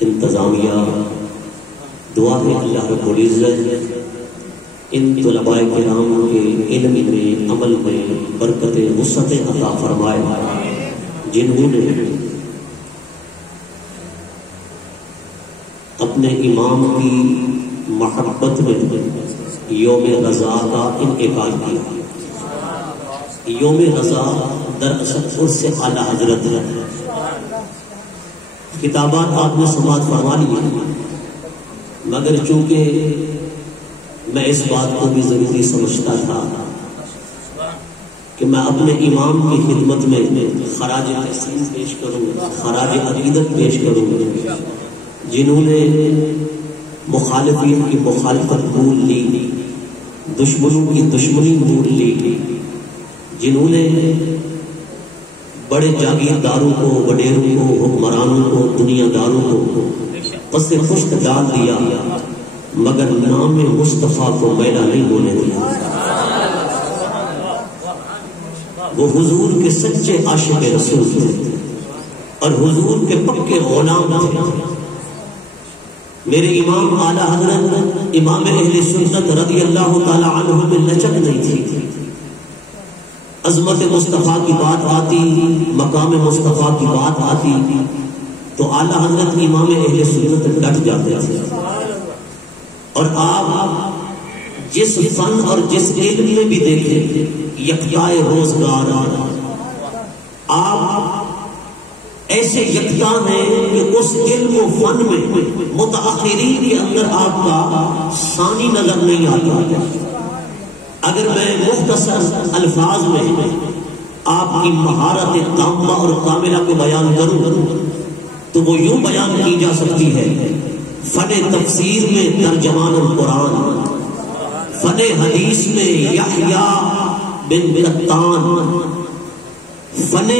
انتظامیہ، دعا ہے اللہ رب العزت ان طلباء کرام کے علم میں، عمل میں برکت وسعت عطا فرمائے، جنہوں نے اپنے امام کی محبت میں یوم رضا کا انعقاد کیا۔ یوم رضا دراصل اس سے اعلیٰ حضرت ہے۔ خطابات آپ نے سماعت فرما لیے، مگر چونکہ میں اس بات کو بھی ضروری سمجھتا تھا کہ میں اپنے امام کی خدمت میں خراج تحسین پیش کروں، خراج عقیدت پیش کروں، جنہوں نے مخالفین کی مخالفت بھول لی، دشمنوں کی دشمنی بھول لی، جنہوں نے بڑے جاگیرداروں کو، وڈیروں کو، حکمرانوں کو، دنیا داروں کو پس خشک ڈال دیا، مگر نام مصطفیٰ کو میلہ نہیں ہونے دیا۔ وہ حضور کے سچے عاشق رسول تھے اور حضور کے پکے غلام تھے۔ میرے امام اعلیٰ حضرت امام اہل سنت رضی اللہ تعالی عنہ میں لچک نہیں تھی۔ عظمت مصطفیٰ کی بات آتی، مقام مصطفیٰ کی بات آتی تو اعلیٰ حضرت امام اہل سنت ڈٹ جاتے تھے۔ اور آپ جس فن اور جس علم میں بھی دیکھیں، یکتائے روزگار، آپ ایسے یکتا ہیں کہ اس علم و فن میں متاخرین کے اندر آپ کا ثانی نظر نہیں آتا۔ اگر میں مختصر الفاظ میں آپ کی مہارت تامہ اور کاملہ کو بیان کروں تو وہ یوں بیان کی جا سکتی ہے: فن تفسیر میں ترجمان القرآن، فن حدیث میں یحییٰ بن قطان، فن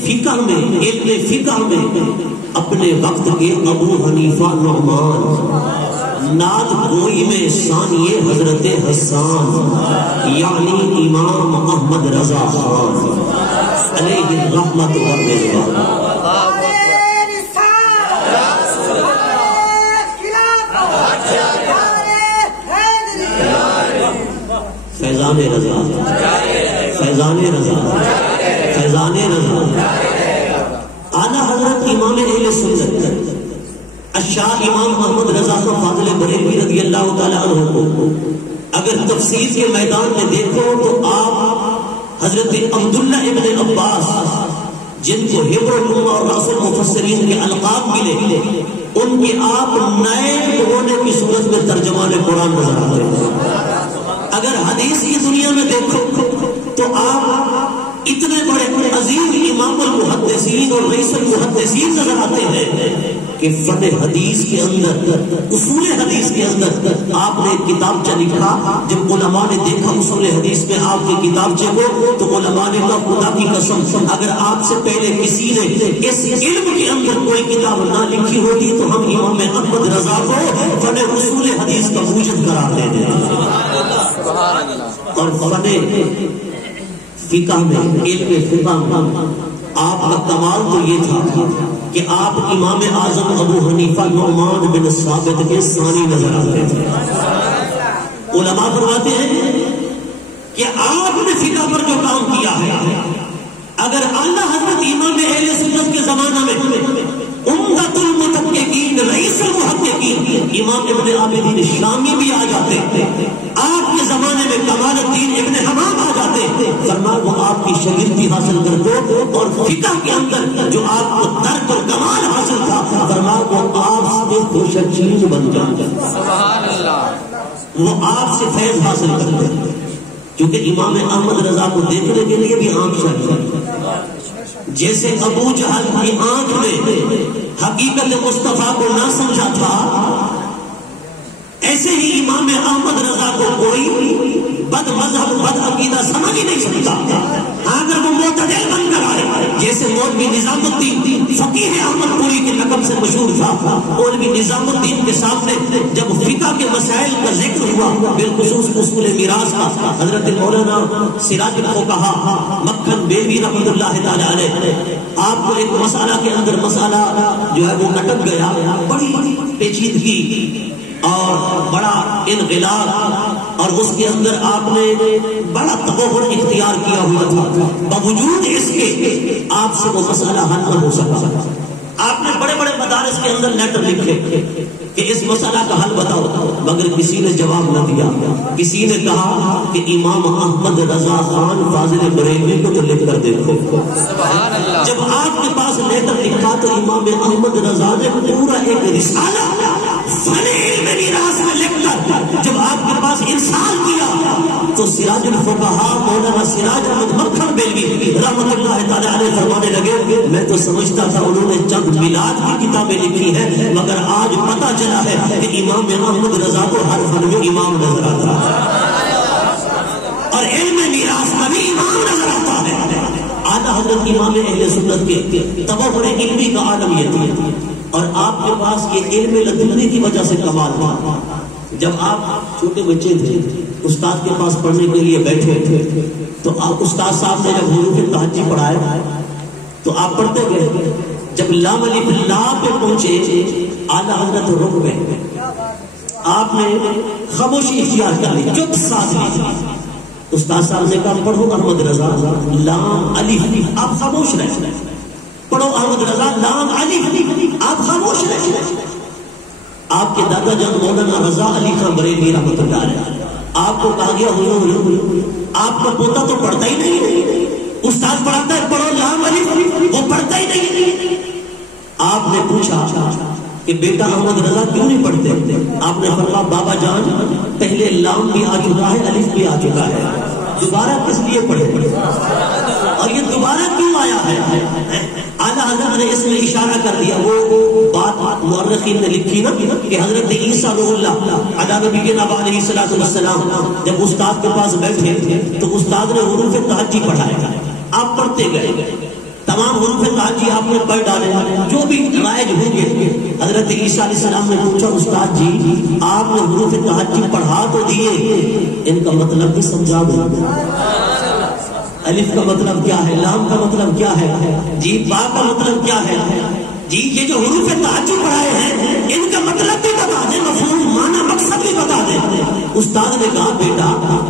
فقہ میں، علم فقہ میں اپنے وقت کے ابو حنیفہ نعمان، نعت گوئی میں ثانی حضرت حسان یعنی امام احمد رضا خان علیہ الرحمت والرضوان۔ فیضان رضا، فیضان رضا، فیضان رضا۔ اعلیٰ حضرت امام اہل سنت الشاہ امام محمد رضا خان فاضل بریلوی رضی اللہ تعالی عنہ کو اگر تفسیر کے میدان میں دیکھو تو آپ حضرت عبداللہ ابن عباس، جن کو حبر الامہ اور راس المفسرین کے القاب ملے، ان کے آپ نئے ہونے کی صورت میں ترجمان قرآن نظر آتے ہیں۔ اگر حدیث کی دنیا میں دیکھو تو آپ اتنے بڑے عظیم امام المحدثین اور رئیس المحدثین نظر آتے ہیں کہ فن حدیث کے اندر، اصول حدیث کے اندر آپ نے کتابچہ لکھا۔ جب علماء نے دیکھا اصول حدیث میں آپ کے کتابچے کو تو علماء نے کہا خدا کی قسم اگر آپ سے پہلے کسی نے اس علم کے اندر کوئی کتاب نہ لکھی ہوتی تو ہم امام احمد رضا کو فن اصول حدیث کا موجد قرار دے دیں۔ اور فن فقہ میں، علم فقہ میں آپ کا کمال تو یہ تھا کہ آپ امام اعظم ابو حنیفہ نعمان بن ثابت کے ثانی نظر آتے تھے۔ علماء فرماتے ہیں کہ آپ نے فقہ پر جو کام کیا ہے، اگر اعلیٰ حضرت امام اہل سنت کے زمانہ میں عمدۃ المحققین، رئیس المحققین امام ابن عابدین شامی بھی آ جاتے، آپ کے زمانے میں کمال الدین ابن حمام آ جاتے، فرمایا وہ آپ کی شاگردی حاصل کرتے اور فقہ کے اندر جو آپ کو درک اور کمال حاصل تھا، فرمایا وہ آپ سے خوش چیز بن جاتے، وہ آپ سے فیض حاصل کرتے، کیونکہ امام احمد رضا کو دیکھنے کے لیے بھی آنکھ چاہیے۔ جیسے ابو جہل کی آنکھ میں حقیقت مصطفیٰ کو نہ سمجھا تھا، ایسے ہی امام احمد رضا کو کوئی بد مذہب، بد عقیدہ سمجھ ہی نہیں سکتا۔ اگر وہ معتدل بن کر آئے، جیسے مولوی نظام الدین فقیہ احمد پوری کے لقب سے مشہور تھا، مولوی نظام الدین کے سامنے جب فقہ کے مسائل کا ذکر ہوا، بالخصوص اصول میراث کا، حضرت مولانا سراج الفقہا مکھن بیوی رحمۃ اللہ تعالی علیہ، آپ کو ایک مسئلہ کے اندر مسئلہ جو ہے وہ اٹک گیا، بڑی پیچیدگی اور بڑا انقلاب، اور اس کے اندر آپ نے بڑا تبہر اختیار کیا ہوا تھا، باوجود اس کے آپ سے وہ مسئلہ حل نہ ہو سکا۔ آپ نے بڑے بڑے مدارس کے اندر لیٹر لکھے کہ اس مسئلہ کا حل بتاؤ، مگر کسی نے جواب نہ دیا۔ کسی نے کہا کہ امام احمد رضا خان فاضل بریلوی کو تو لکھ کر دیکھو۔ جب آپ کے پاس لیٹر لکھا تو امام احمد رضا نے پورا ایک رسالہ فن علم میراث میں لکھ کر جب آپ کے پاس ارسال کیا تو سراج الفقہا مولانا سراج احمد مکھن بیلوی رحمۃ اللہ تعالی علیہ فرمانے لگے، میں تو سمجھتا تھا انہوں نے چند میلاد کی کتابیں لکھی ہیں، مگر آج پتہ چلا ہے کہ امام احمد رضا کو ہر فن میں امام نظر آتا ہے، اور علم میراث میں بھی امام نظر آتا ہے۔ اعلیٰ حضرت امام اہل سنت کے تبہر علمی کا عالم یہ تھی، اور آپ کے پاس یہ علم لدنی کی وجہ سے کمال ہوا۔ جب آپ چھوٹے بچے تھے، استاد کے پاس پڑھنے کے لیے بیٹھے تھے، تو آپ استاد صاحب نے جب حروف تہجی پڑھائے تو آپ پڑھتے گئے۔ جب لام الف لا پہ پہنچے اعلیٰ حضرت رک گئے، آپ نے خاموشی اختیار کر لی، چپ ساتھ لی۔ استاد صاحب نے کہا پڑھو احمد رضا لام الف، آپ خاموش رہے، پڑھو احمد رضا لام الف، آپ خاموش رہے۔ آپ کے دادا جان مولانا رضا علی خان بریلوی رحمۃ اللہ علیہ، آپ کو کہا گیا آپ کا پوتا تو پڑھتا ہی نہیں، استاد پڑھاتا ہے پڑھو لام الف، وہ پڑھتا ہی نہیں۔ آپ نے پوچھا کہ بیٹا احمد رضا کیوں نہیں پڑھتے؟ آپ نے فرمایا بابا جان پہلے لام بھی آ چکا ہے، الف بھی آ چکا ہے، دوبارہ کس لیے پڑھے؟ اور یہ دوبارہ کیوں آیا ہے؟ اعلیٰ حضرت نے اس میں اشارہ کر دیا، وہ بات مورخین نے لکھی نا کہ حضرت عیسیٰ روح اللہ علی نبی کے نبی علیہ الصلوۃ والسلام جب استاد کے پاس بیٹھے تو استاد نے حروف تہجی پڑھایا، آپ پڑھتے گئے، تمام حروف تہجی آپ نے پڑھ ڈالے، جو بھی رائج ہوں گے۔ حضرت عیسیٰ علیہ السلام نے پوچھا استاد جی آپ نے حروف تہجی پڑھا تو دیے، ان کا مطلب بھی سمجھا دیں، الف کا مطلب کیا ہے، لام کا مطلب کیا ہے، جی با کا مطلب کیا ہے، جی یہ جو حروف تہجی پڑھائے ہیں ان کا مطلب بھی بتا دیں، مفہوم معنی مقصد بھی بتا دیں۔ استاد نے کہا بیٹا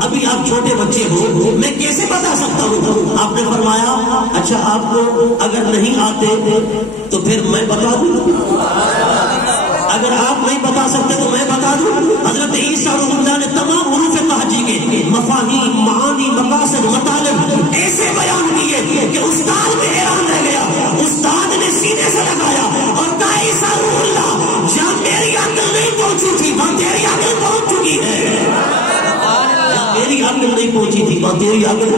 ابھی آپ چھوٹے بچے ہو، میں کیسے بتا سکتا ہوں؟ آپ نے فرمایا اچھا آپ کو اگر نہیں آتے تو پھر میں بتا دوں، اگر آپ نہیں بتا سکتے تو میں بتا دوں۔ حضرت عیسیٰ روح اللہ نے تمام حروف تہجی کے مفاہیم، معانی، مقاصد، مطالب ایسے بیان کیے کہ استاد میں حیران رہ گیا۔ استاد نے سینے سے لگایا اور کہا عیسیٰ روح اللہ جہاں میری عقل نہیں پہنچی تھی وہاں تیری عقل پہنچ چکی ہے، میری عقل نہیں پہنچی تھی وہاں تیری عقل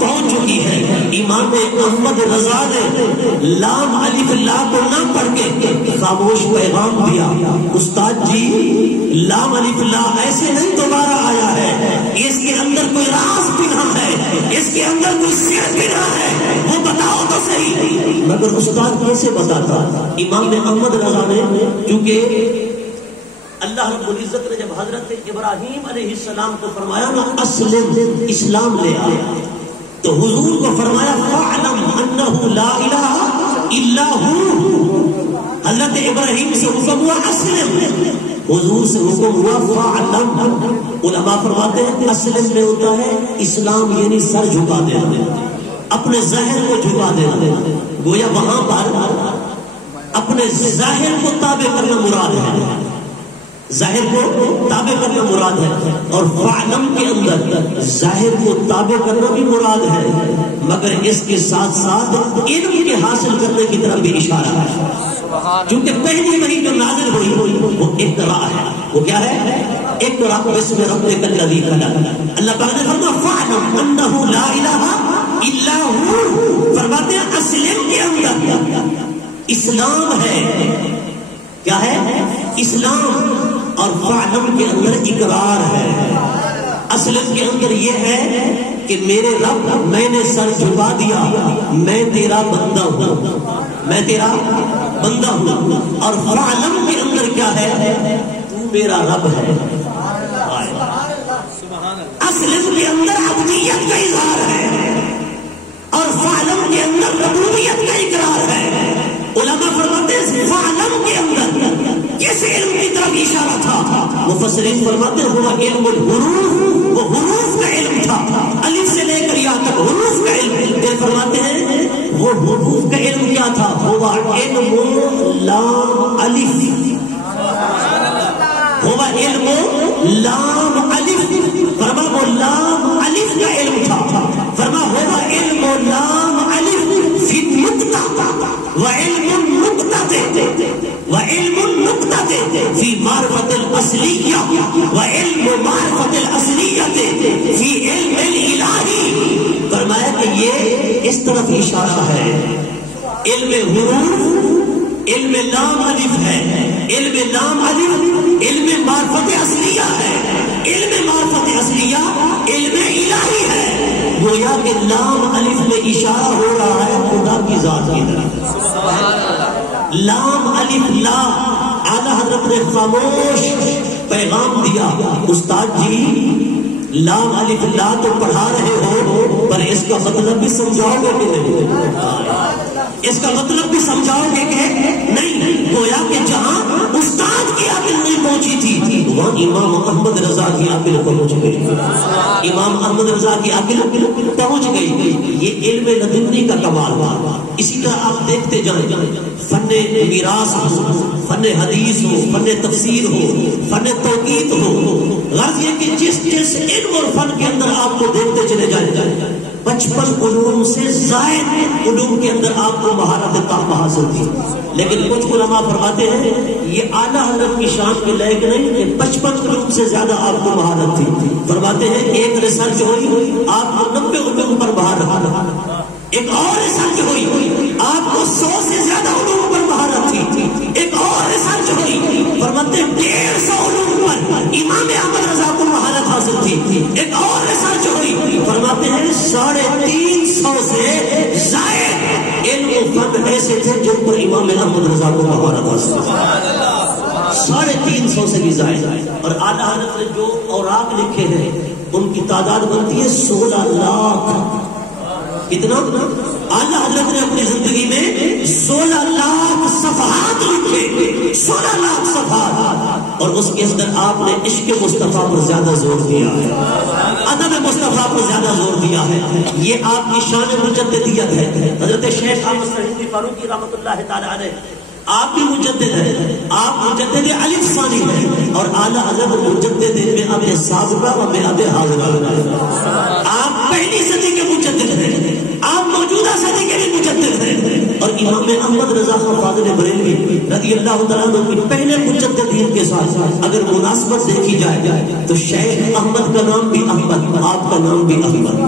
پہنچ چکی ہے۔ امام احمد رضا نے لام الف لا کو نہ پڑھ کے خاموش پیغام دیا، استاد جی لام الف لا ایسے نہیں دوبارہ آیا ہے، اس کے اندر کوئی راز پنہا ہے، اس کے اندر کوئی سر پنہا ہے، وہ بتاؤ تو صحیح۔ مگر استاد کیسے بتاتا؟ امام احمد رضا نے کیونکہ اللہ رب العزت نے جب حضرت ابراہیم علیہ السلام کو فرمایا نا اسلم، اسلام لے آیا، تو حضور کو فرمایا فاعلم انہ لا الہ الا ہو۔ حضرت ابراہیم سے حکم ہوا اسلم، حضور سے حکم ہوا فاعلم۔ علماء فرماتے ہیں اسلم میں ہوتا ہے اسلام یعنی سر جھکا دینا، اپنے ظاہر کو جھکا دینا، گویا وہاں پر اپنے ظاہر کو تابع کرنا مراد ہے، ظاہر کو تابع کرنا مراد ہے، اور فعلم کے اندر ظاہر کو تابع کرنا بھی مراد ہے، مگر اس کے ساتھ ساتھ علم کے حاصل کرنے کی طرف بھی اشارہ ہے، کیونکہ پہلی وحی جو نازل ہوئی وہ اقرا ہے۔ وہ کیا ہے؟ اقرا بسم ربک الذی خلق۔ اللہ پاک نے فرمایا فعلم انہ لا الہ الا ہو، فرماتے ہیں اسلم کے اندر اسلام ہے، کیا ہے؟ اسلام، اور فعلم کے اندر اقرار ہے۔ اصل کے اندر یہ ہے کہ میرے رب میں نے سر جھکا دیا، میں تیرا بندہ ہوں، میں تیرا بندہ ہوں، اور فعلم کے اندر کیا ہے؟ تو میرا رب ہے۔ اصل کے اندر عبدیت کا اظہار ہے اور فعلم کے اندر ربوبیت کا اقرار ہے۔ علماء فرماتے ہیں فعلم کے اندر کس علم کی طرف اشارہ تھا؟ مفسرین فرماتے ہیں وہ علم الحروف، وہ حروف کا علم تھا، الف سے لے کر یا تک حروف کا علم۔ پھر فرماتے ہیں وہ حروف کا علم کیا تھا؟ وہ علم لام الف، وہ علم لام الف، فرما وہ لام الف کا علم تھا، فرما ہوا علم لام الف فی النقطہ وعلم النقطہ وعلم النقطہ فی معرفت الاصلیہ وعلم معرفت الاصلیہ فی علم الالہی۔ فرمایا کہ یہ اس طرف اشارہ ہے، علم حروف علم لام الف ہے، علم لام الف علم معرفت اصلیہ ہے، علم معرفت اصلیہ علم الہی ہے۔ گویا کہ لام الف میں اشارہ ہو رہا ہے خدا کی ذات کی طرف۔ لام الف لا، اعلیٰ حضرت نے خاموش پیغام دیا، استاد جی لام الف لا تو پڑھا رہے ہو پر اس کا مطلب بھی سمجھاؤ گے کہ نہیں؟ اس کا مطلب بھی سمجھاؤ گے کہ نہیں؟ گویا کہ جہاں استاد کی عقل نہیں پہنچی تھی وہاں امام احمد رضا کی عقل پہنچ گئی، امام احمد رضا کی عقل پہنچ گئی۔ یہ علم لدنی کا کمال ہوا۔ اسی طرح آپ دیکھتے جائیں، فن میراث ہو، فن حدیث ہو، فن تفسیر ہو، فن توقیت ہو، غرض یہ کہ جس علم اور فن کے اندر آپ کو دیکھتے چلے جائیں 55 علوم سے زائد علوم کے اندر آپ کو مہارت تام حاصل تھی، لیکن کچھ علماء فرماتے ہیں یہ اعلیٰ حضرت کی شان کے لائق نہیں کہ 55 علوم سے زیادہ آپ کو مہارت تھی۔ فرماتے ہیں ایک ریسرچ ہوئی آپ کو 90 علوم پر مہارت، ایک اور ریسرچ ہوئی آپ کو 100 سے زیادہ علوم پر مہارت تھی، ایک اور ریسرچ ہوئی فرماتے ہیں 150 علوم پر امام احمد رضا کو مہارت حاصل تھی، ایک اور ریسرچ ہوئی فرماتے ہیں 350 سے زائد علم و فن ایسے تھے جن پر امام احمد رضا کو مہارت حاصل تھی، 350 سے بھی زائد۔ اور اعلیٰ حضرت نے جو اوراق لکھے ہیں ان کی تعداد بنتی ہے 16 لاکھ۔ کتنا؟ اعلیٰ حضرت نے اپنی زندگی میں 16 لاکھ صفحات لکھے، 16 لاکھ صفحات، اور اس کے اندر آپ نے عشق مصطفیٰ پر زیادہ زور دیا ہے، ادب مصطفیٰ پر زیادہ زور دیا ہے۔ یہ آپ کی شان مجددیت ہے۔ حضرت شیخ احمد سرہندی فاروقی رحمۃ اللہ تعالی علیہ آپ بھی مجدد ہیں، آپ مجدد الف ثانی ہیں، اور اعلیٰ حضرت مجدد مئات سابقہ و مئات حاضرہ، آپ پہلی صدی کے مجدد ہیں، آپ موجودہ صدی کے بھی مجدد ہیں۔ اور امام احمد رضا خان فاضل بریلوی رضی اللہ تعالیٰ عنہ کی پہلے مجددین کے ساتھ اگر مناسبت دیکھی جائے تو شیخ احمد کا نام بھی احمد، آپ کا نام بھی احمد،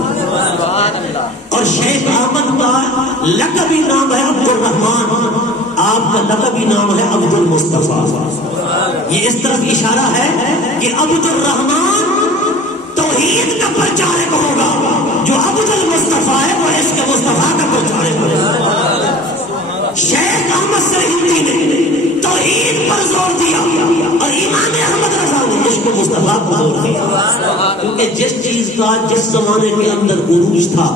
اور شیخ احمد کا لقبی نام ہے عبد الرحمان، آپ کا لقبی نام ہے عبد المصطفیٰ۔ یہ اس طرف اشارہ ہے کہ عبد الرحمان توحید کا پرچارک ہوگا، جو عبد المصطفیٰ ہے وہ عشق مصطفیٰ کا پرچارک ہوگا۔ شیخ احمد سرہندی نے توحید پر زور دیا اور امام احمد رضا نے عشق مصطفیٰ پر زور دیا، کیونکہ جس چیز کا جس زمانے کے اندر عروج تھا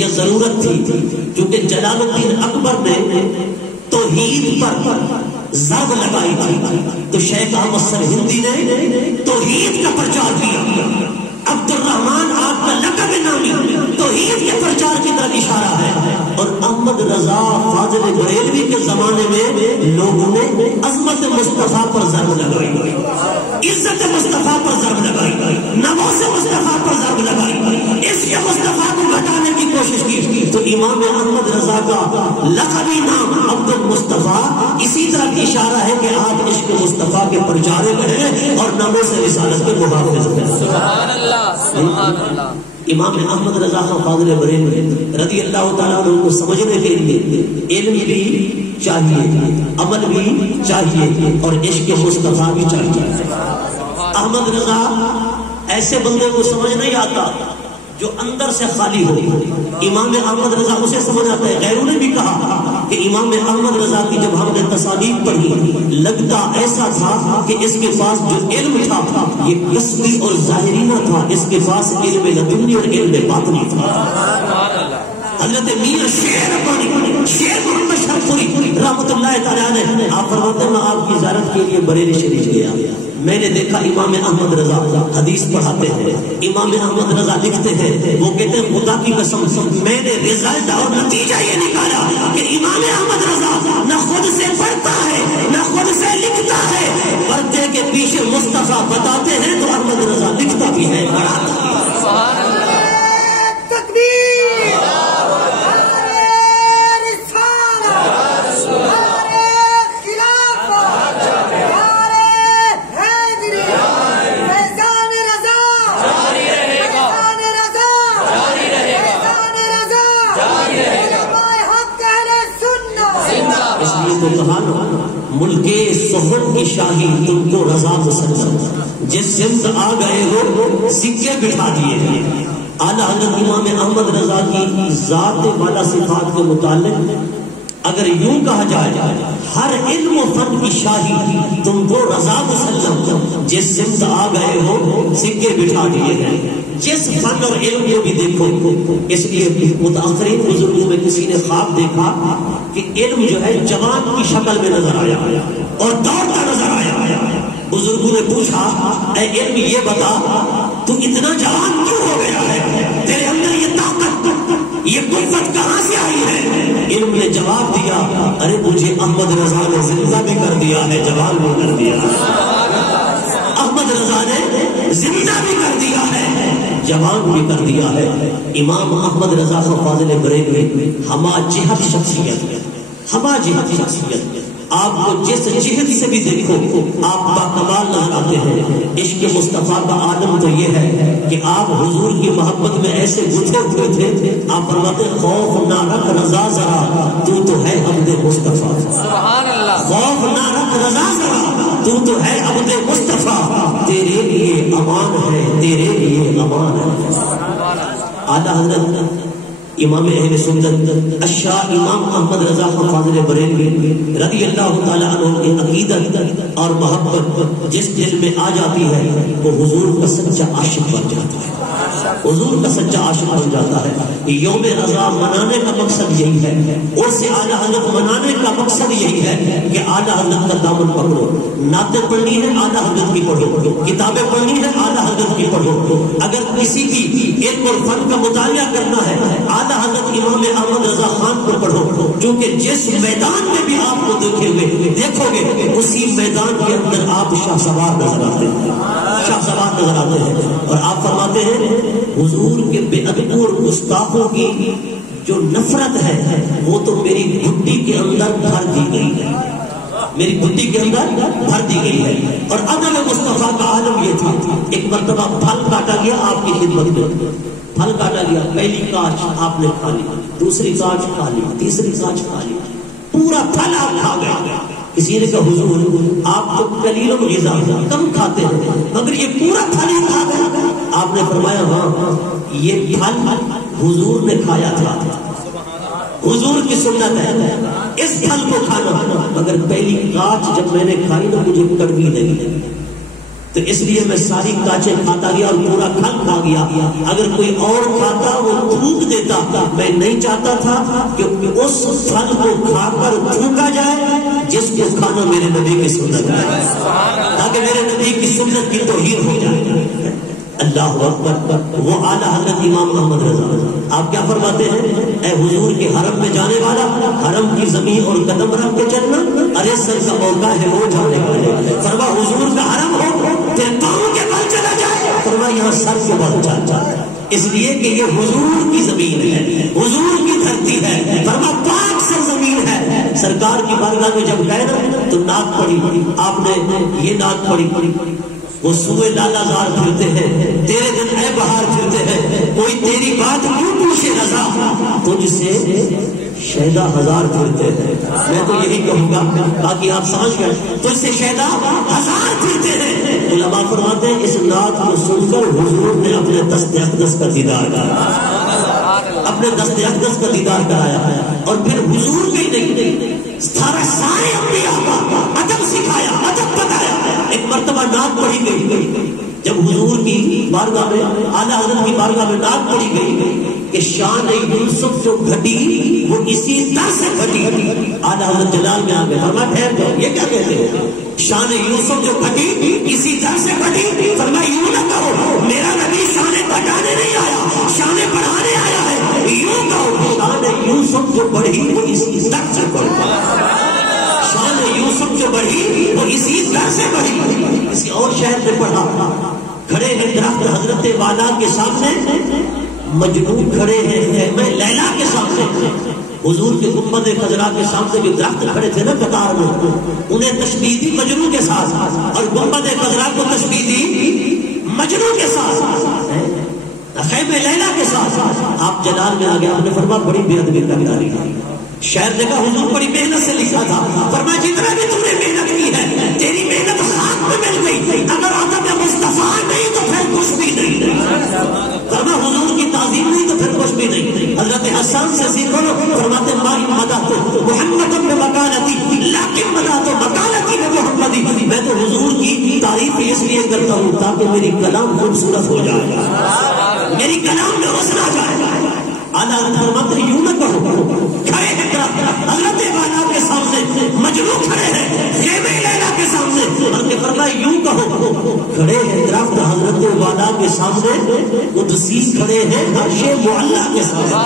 یا ضرورت تھی، کیونکہ جلال الدین اکبر نے توحید پر ضرب لگائی تھی تو شیخ احمد سرہندی نے توحید کا پرچار کیا۔ عبد الرحمان آپ کا لقب نامی توحید کے پرچار کی طرف اشارہ ہے۔ اور احمد رضا فاضل بریلوی کے زمانے میں لوگوں نے عظمت مصطفیٰ پر ضرب لگائی، عزت مصطفیٰ پر ضرب لگائی، نواز مصطفیٰ پر ضرب لگائی، اس کے مصطفیٰ کو گھٹانے کی کوشش کی تو امام احمد رضا کا لقبی نام عبد المصطفیٰ اسی طرح اشارہ ہے کہ آپ عشق مصطفیٰ کے پرچارے میں ہیں اور ناموس رسالت کے محافظ ہیں۔ سبحان اللہ، سبحان اللہ۔ امام احمد رضا خان فاضل بریلوی رضی اللہ تعالیٰ عنہ کو سمجھنے کے لیے علم بھی چاہیے، عمل بھی چاہیے، اور عشق مصطفیٰ بھی چاہیے۔ احمد رضا ایسے بندے کو سمجھ نہیں آتا جو اندر سے خالی ہو. امام احمد رضا اسے سمجھ آتا ہے. غیروں نے بھی کہا کہ امام احمد رضا کی جب ہم نے تصانیف پڑھی لگتا ایسا تھا کہ اس کے پاس جو علم تھا یہ قصبی اور ظاہری نہ تھا، اس کے پاس علم لدنی اور علم باطنی تھا. حضرت میاں شیر محمد شرفی رحمۃ اللہ تعالیٰ نے آپ فرماتے ہیں میں آپ کی زیارت کے لیے بریلی شریف گیا، میں نے دیکھا امام احمد رضا حدیث پڑھاتے ہیں. امام احمد رضا لکھتے ہیں، وہ کہتے ہیں خدا کی قسم میں نے رزلٹ اور نتیجہ یہ نکالا کہ امام احمد رضا نہ خود سے پڑھتا ہے نہ خود سے لکھتا ہے، پردے کے پیچھے مصطفیٰ بتاتے ہیں تو احمد رضا لکھتا بھی ہے. تو کہا ملک سہن کی شاہی تم کو رضا مسلم، جس سمت آ گئے ہو سکے بٹھا دیے. اعلیٰ حضرت امام احمد رضا کی ذات والا صفات کے متعلق اگر یوں کہا جائے ہر علم و فن کی شاہی تم کو رضا مسلم، جس سمت آ گئے ہو سکے بٹھا دیے ہیں. جس فن اور علم کو بھی دیکھو، اس لیے متاخرین بزرگوں میں کسی نے خواب دیکھا کہ علم جو ہے جوان کی شکل میں نظر آیا اور دوڑتا نظر آیا. بزرگوں نے پوچھا اے علم یہ بتا تو اتنا جوان کیوں ہو گیا ہے، تیرے اندر یہ طاقت یہ قوت کہاں سے آئی ہے؟ علم نے جواب دیا ارے مجھے احمد رضا نے زندہ بھی کر دیا ہے، جوان بھی کر دیا ہے. احمد رضا نے زندہ بھی کر دیا ہے، جوان بھی کر دیا ہے. امام احمد رضا کا فاضل بریلوی ہما جہت شخصیت، ہما جہت شخصیت، آپ کو جس جہت سے بھی دیکھو آپ با کمال نظر آتے ہیں. عشق مصطفیٰ کا عالم تو یہ ہے کہ آپ حضور کی محبت میں ایسے گتھے ہوئے تھے. آپ فرماتے خوف نہ رکھ رضا ذرا تو ہے عبد مصطفیٰ. خوف نہ رکھ رضا ذرا تو ہے عبد مصطفیٰ، تیرے لیے امان ہے، تیرے لیے امان ہے. اعلیٰ حضرت امام اہل سنت الشاہ امام احمد رضا فاضل بریلوی رضی اللہ تعالیٰ عنہ کی عقیدت اور محبت جس دل میں آ جاتی ہے وہ حضور کا سچا عاشق بن جاتا ہے، حضور کا سچا عاشق بن جاتا ہے. یوم رضا منانے کا مقصد یہی ہے، اور سے اعلیٰ حضرت منانے کا مقصد یہی ہے کہ اعلیٰ حضرت کا دامن پکڑو. نعتیں پڑھنی ہے اعلیٰ حضرت کی پڑھو، کتابیں پڑھنی ہے اعلیٰ حضرت کی پڑھو. اگر کسی کی علم اور فن کا مطالعہ کرنا ہے اعلیٰ حضرت امام احمد رضا خان کو پڑھو، کیونکہ جس میدان میں بھی آپ کو دیکھو گے اسی میدان کے اندر آپ شاہ سوار نظر آتے ہیں، شاہ سوار نظر آتے ہیں. اور آپ فرماتے ہیں حضور کے بے ادبوں اور گستاخوں کی جو نفرت ہے وہ تو میری گھٹی کے اندر بھر دی گئی ہے، میری گھٹی کے اندر بھر دی گئی ہے. اور ادب مصطفیٰ کا عالم یہ تھا. ایک مرتبہ پھل کاٹا گیا آپ کی خدمت میں، پھل کاٹا گیا، پہلی کاچ آپ نے کھا لی، دوسری کاچ کھا لی، تیسری کاچ کھا لی، پورا پھل آپ کھا گئے. کسی نے کہا حضور آپ تو قلیل غذا کم کھاتے ہیں مگر یہ پورا پھل ہی کھا گئے. آپ نے فرمایا ہاں یہ پھل حضور نے کھایا تھا، حضور کی سنت ہے اس پھل کو کھانا، مگر پہلی کاچ جب میں نے کھائی نا مجھے کڑوی نہیں، تو اس لیے میں ساری کاچیں کھاتا گیا اور پورا پھل کھا گیا. اگر کوئی اور کھاتا وہ تھوک دیتا، میں نہیں چاہتا تھا کہ اس پھل کو کھا کر تھوکا جائے جس کو کھانا میرے نبی کی سنت ہے، تاکہ میرے نبی کی سنت کی توہین ہو جائے. اللہ اکبر. وہ اعلیٰ حضرت امام محمد رضا آپ کیا فرماتے ہیں اے حضور کے حرم میں جانے والا، حرم کی زمین اور قدم رکھ کے چلنا، ارے سر کا موقع ہے وہ جانے والے. فرما حضور کا حرم ہو پھر پاؤں کے بل چلا جائے، فرما یہاں سر کے بل چل جائے، اس لیے کہ یہ حضور کی زمین ہے، حضور کی دھرتی ہے. فرما پاک سرزمین ہے. سرکار کی بارگاہ میں جب گئے نا تو نعت پڑھی، آپ نے یہ نعت پڑھی وہ سوئے لالا زار پھرتے ہیں، تیرے دن اے بہار پھرتے ہیں، کوئی تیری بات کیوں پوچھے رضا، تجھ سے شہدا ہزار پھرتے ہیں۔ میں تو یہی کہوں گا باقی آپ سمجھ گئے، تجھ سے شہدا ہزار پھرتے ہیں۔ علماء فرماتے ہیں اس نعت کو سن کر حضور نے اپنے دست اقدس کا دیدار کرایا، اپنے دست اقدس کا دیدار کرایا، اور پھر حضور کے نہیں سارے انبیاء کا ادب سکھایا، ادب بتایا۔ ایک مرتبہ نعت پڑھی گئی، جب حضور کی بارگاہ میں، اعلیٰ حضرت کی بارگاہ میں نعت پڑھی گئی کہ شان یوسف جو گھٹی وہ اسی طرح سے گھٹی۔ اعلیٰ حضرت جلال میں آ گئے، فرمایا ٹھہر جاؤ، یہ کیا کہتے ہیں؟ شان یوسف جو گھٹی اسی طرح سے گھٹی، فرمایا یوں نہ کہو، میرا نبی شان گھٹانے نہیں آیا، شان بڑھانے آیا ہے، یوں کہو شان یوسف جو بڑھی وہ اسی طرح سے بڑھی، شان یوسف جو بڑھی وہ اسی طرح سے بڑھی۔ کسی اور شہر میں پڑھا، کھڑے ہیں درخت حضرت والا کے سامنے، مجنون کھڑے ہیں خیمہ لیلا کے سامنے۔ حضور کے گنبد خضرا کے سامنے جو درخت کھڑے تھے نا قطار میں، انہیں تشبیہ دی مجنون کے ساتھ، اور گنبد خضرا کو تشبیہ دی مجنون کے ساتھ، خیمہ لیلا کے ساتھ۔ آپ جلال میں آ گیا، آپ نے فرمایا بڑی بے ادبی کا گالی۔ شاعر نے کہا حضور بڑی محنت سے لکھا تھا، فرمایا جتنا بھی تم نے محنت کی ہے تیری محنت خاک میں مل گئی، اگر آدم مصطفیٰ نہیں تو پھر کچھ بھی نہیں، فرمایا حضور کی تعظیم نہیں تو پھر کچھ بھی نہیں۔ حضرت حسان سے سیکھو، فرماتے مائی مدح تو محمد میں مکانتی، لیکن مدح تو مکانتی میں محمدی، میں تو حضور کی تعریف اس لیے کرتا ہوں تاکہ میری کلام خوبصورت ہو جائے، میری کلام میں حسن آ جائے۔ اعلیٰ فرماتے یوں نہ کہو، کھڑے ہیں حضرت والا کے سامنے، مجنون کھڑے ہیں خیمہ لیلا کے سامنے، بلکہ فرمایا یوں کہو، کھڑے ہیں درخت حضرت والا کے سامنے، قدسی کھڑے ہیں عرش معلیٰ کے سامنے،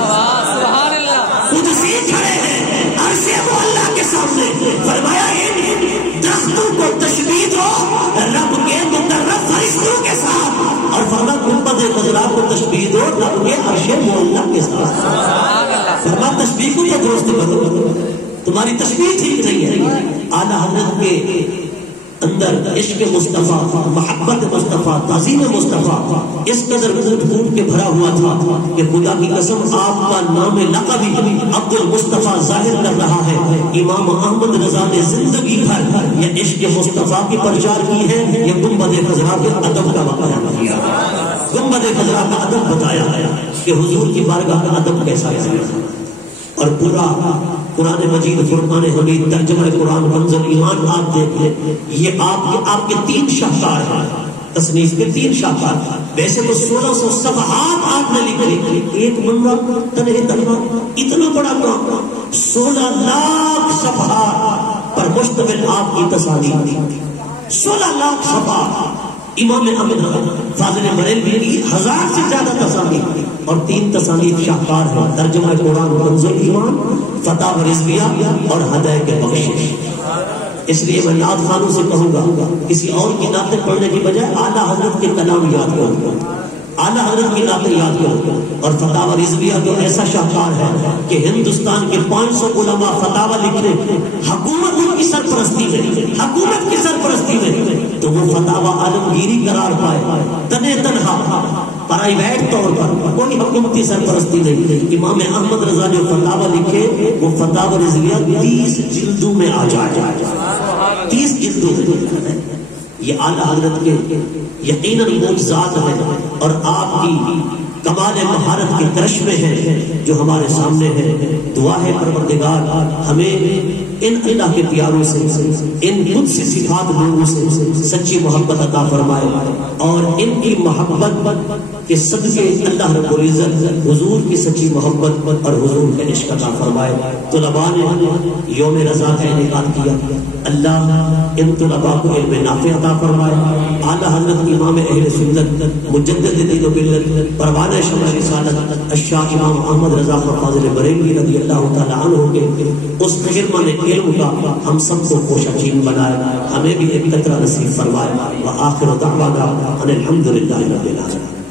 قدسی کھڑے ہیں عرش معلیٰ کے سامنے۔ فرمایا ان درختوں کو تشبیہ دو رب کے مقرب فرشتوں کے ساتھ، اور فرمایا گنبد خضرا کو تشبیہ دو رب کے عرش معلیٰ کے ساتھ۔ فرمایا تشبیہ کو تو درست کرو، تمہاری تشبیہ ٹھیک نہیں ہے۔ اعلیٰ حضرت کے اندر عشق مصطفیٰ، محبت مصطفیٰ، تعظیم مصطفیٰ اس قدر پھوٹ پھوٹ کے بھرا ہوا تھا کہ خدا کی قسم آپ کا نام لقب عبد المصطفیٰ ظاہر کر رہا ہے۔ امام احمد رضا نے زندگی بھر یہ عشق مصطفیٰ کی پرچار کی ہے، یہ گنبد خضرا کے ادب کا واقعہ کیا، گنبد خضرا کا ادب بتایا کہ حضور کی بارگاہ کا ادب کیسا ہے۔ اور پورا قرآن مجید فرقان حمید ترجمہ قرآن کنز ایمان آپ دیکھ لیں، یہ آپ کے 3 شاہکار ہیں، تصنیف کے 3 شاہکار۔ ویسے تو 1600 صفحات آپ نے لکھے، ایک منہ تنہا اتنا بڑا کام، 16 لاکھ صفحات پر مشتمل آپ کی تصانیف، 16 لاکھ صفحات۔ امام احمد فاضل بریلوی کی 1000 سے زیادہ تصانیف، اور 3 تصانیف شاہکار ہیں، ترجمہ قرآن کنز ایمان، فتح و رضویہ اور ہدایت بخشش۔ اس لیے میں نعت خانوں سے کہوں گا کسی اور کی نعتیں پڑھنے کی بجائے اعلیٰ حضرت کے کلام یاد کرو، اعلیٰ حضرت کی نعتیں یاد کرو۔ اور فتح و رضویہ تو ایسا شاہکار ہے کہ ہندوستان کے 500 علماء فتاوی لکھنے، حکومت کی سرپرستی میں، حکومت کی سرپرستی میں، تو وہ فتاوی عالمگیری قرار پائے، تنے تنہا پرائیویٹ طور پر، کوئی حکومتی سرپرستی نہیں۔ امام احمد رضا جو فتاوی لکھے وہ فتاوی رضویہ 30 جلدوں میں آ جائے، 30 جلدوں میں۔ یہ اعلیٰ حضرت کے یقیناً معجزات ہیں، اور آپ کی کمال مہارت کے کرشمے ہیں جو ہمارے سامنے ہیں۔ دعا ہے پروردگار ہمیں ان اللہ کے پیاروں سے، ان قدسی صفات لوگوں سے سچی محبت عطا فرمائے، اور ان کی محبت کے صدقے اللہ رب العزت حضور کی سچی محبت اور حضور کا عشق عطا فرمائے۔ طلباء نے یوم رضا کا انعقاد کیا، اللہ ان طلباء کو علم نافع عطا فرمائے۔ اعلیٰ حضرت امام اہل سنت مجدد دین و ملت پروانہ شمع رسالت الشاہ امام احمد رضا فاضل بریلوی رضی اللہ تعالیٰ عنہ کے اس خدمت علم کا ہم سب کو کوشا چین بنائے، ہمیں بھی ایک قطرہ نصیب فرمائے۔ وآخر دعوانا ان الحمد للہ رب العالمین۔